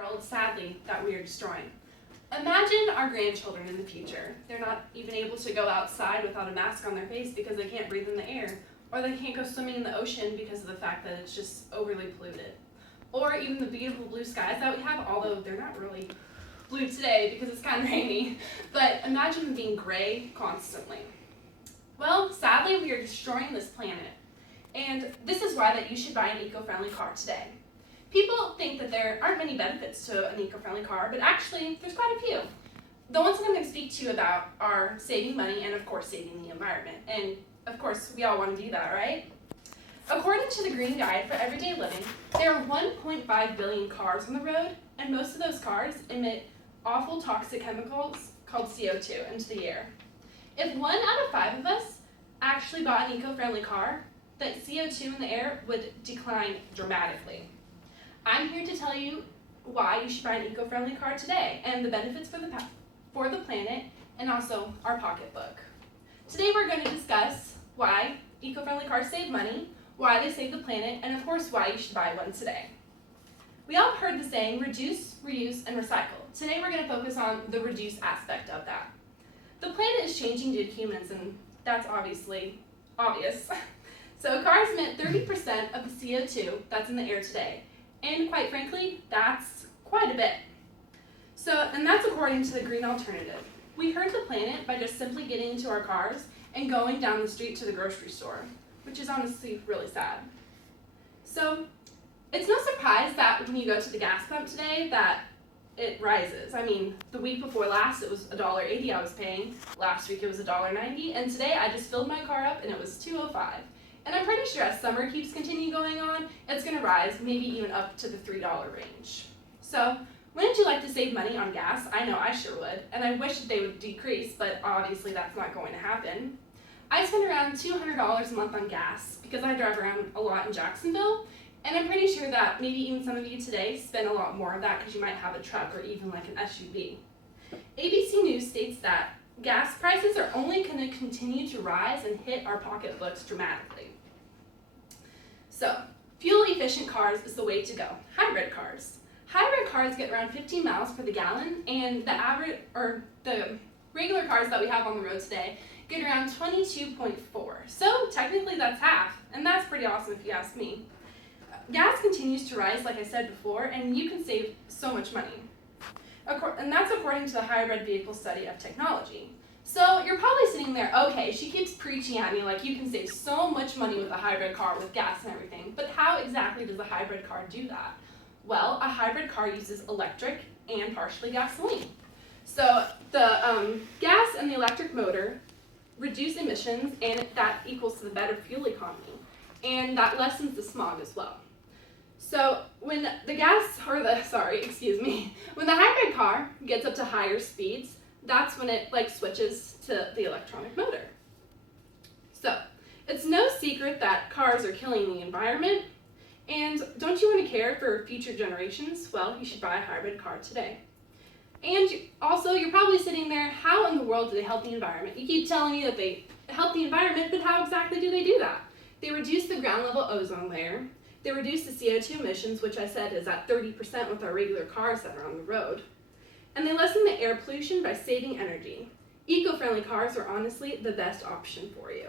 world, sadly, that we are destroying. Imagine our grandchildren in the future. They're not even able to go outside without a mask on their face because they can't breathe in the air, or they can't go swimming in the ocean because of the fact that it's just overly polluted. Or even the beautiful blue skies that we have, although they're not really blue today because it's kind of rainy, but imagine them being gray constantly. Well, sadly, we are destroying this planet, and this is why that you should buy an eco-friendly car today. People think that there aren't many benefits to an eco-friendly car, but actually, there's quite a few. The ones that I'm going to speak to you about are saving money and, of course, saving the environment. And, of course, we all want to do that, right? According to the Green Guide for Everyday Living, there are 1.5 billion cars on the road, and most of those cars emit awful toxic chemicals called CO2 into the air. If 1 out of 5 of us actually bought an eco-friendly car, that CO2 in the air would decline dramatically. I'm here to tell you why you should buy an eco-friendly car today and the benefits for the planet and also our pocketbook. Today we're going to discuss why eco-friendly cars save money, why they save the planet, and of course why you should buy one today. We all have heard the saying, reduce, reuse, and recycle. Today we're going to focus on the reduce aspect of that. The planet is changing due to humans, and that's obviously obvious. So cars emit 30% of the CO2 that's in the air today. And quite frankly, that's quite a bit. And that's according to the green alternative. We hurt the planet by just simply getting into our cars and going down the street to the grocery store, which is honestly really sad. So it's no surprise that when you go to the gas pump today that it rises. I mean, the week before last it was $1.80 I was paying, last week it was $1.90, and today I just filled my car up and it was $2.05. And I'm pretty sure as summer keeps continuing going on, it's going to rise, maybe even up to the $3 range. So, wouldn't you like to save money on gas? I know I sure would, and I wish that they would decrease, but obviously that's not going to happen. I spend around $200 a month on gas because I drive around a lot in Jacksonville, and I'm pretty sure that maybe even some of you today spend a lot more of that because you might have a truck or even like an SUV. ABC News states that gas prices are only going to continue to rise and hit our pocketbooks dramatically. So, fuel-efficient cars is the way to go. Hybrid cars. Hybrid cars get around 15 miles per the gallon, and the regular cars that we have on the road today get around 22.4. So technically that's half, and that's pretty awesome if you ask me. Gas continues to rise, like I said before, and you can save so much money. And that's according to the Hybrid Vehicle Study of Technology. So you're probably sitting there, okay, she keeps preaching at me like you can save so much money with a hybrid car with gas and everything, but how exactly does a hybrid car do that? Well, a hybrid car uses electric and partially gasoline. So the gas and the electric motor reduce emissions, and that equals to the better fuel economy, and that lessens the smog as well. So when the hybrid car gets up to higher speeds, that's when it switches to the electronic motor. So it's no secret that cars are killing the environment, and don't you want to care for future generations? Well, you should buy a hybrid car today. And also, you're probably sitting there, how in the world do they help the environment? You keep telling me that they help the environment, but how exactly do they do that? They reduce the ground level ozone layer, they reduce the CO2 emissions, which I said is at 30% with our regular cars that are on the road, and they lessen the air pollution by saving energy. Eco-friendly cars are honestly the best option for you.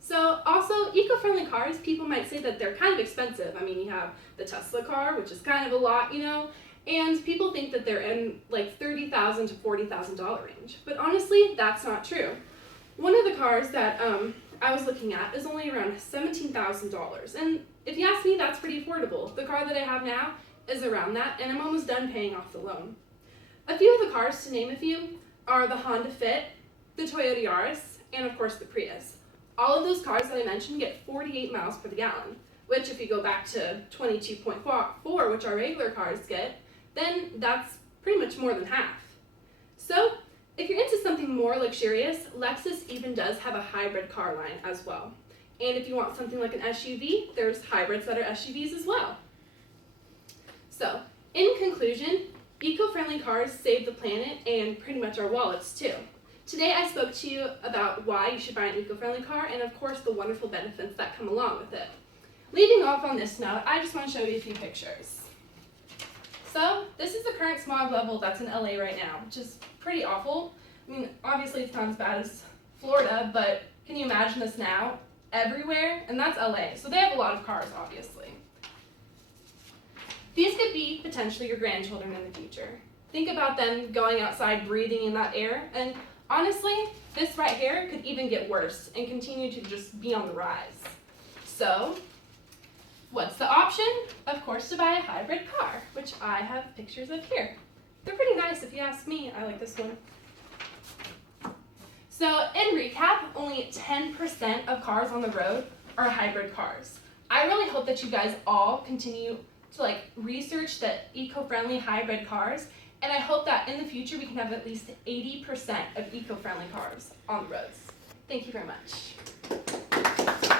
So also, eco-friendly cars, people might say that they're kind of expensive. I mean, you have the Tesla car, which is kind of a lot, and people think that they're in $30,000 to $40,000 range. But honestly, that's not true. One of the cars that I was looking at is only around $17,000, and if you ask me, that's pretty affordable. The car that I have now is around that, and I'm almost done paying off the loan. A few of the cars, to name a few, are the Honda Fit, the Toyota Yaris, and of course the Prius. All of those cars that I mentioned get 48 miles per the gallon, which if you go back to 22.4, which our regular cars get, then that's pretty much more than half. So if you're into something more luxurious, Lexus even does have a hybrid car line as well. And if you want something like an SUV, there's hybrids that are SUVs as well. So, in conclusion, eco-friendly cars save the planet and pretty much our wallets too. Today I spoke to you about why you should buy an eco-friendly car and of course the wonderful benefits that come along with it. Leading off on this note, I just want to show you a few pictures. So current smog level that's in LA right now, which is pretty awful. I mean, obviously it's not as bad as Florida, but can you imagine this now? Everywhere, and that's LA, so they have a lot of cars, obviously. These could be potentially your grandchildren in the future. Think about them going outside, breathing in that air, and honestly, this right here could even get worse and continue to just be on the rise. So, what's the option? Of course, to buy a hybrid car, which I have pictures of here. They're pretty nice if you ask me. I like this one. So, in recap, only 10% of cars on the road are hybrid cars. I really hope that you guys all continue to research the eco-friendly hybrid cars, and I hope that in the future we can have at least 80% of eco-friendly cars on the roads. Thank you very much.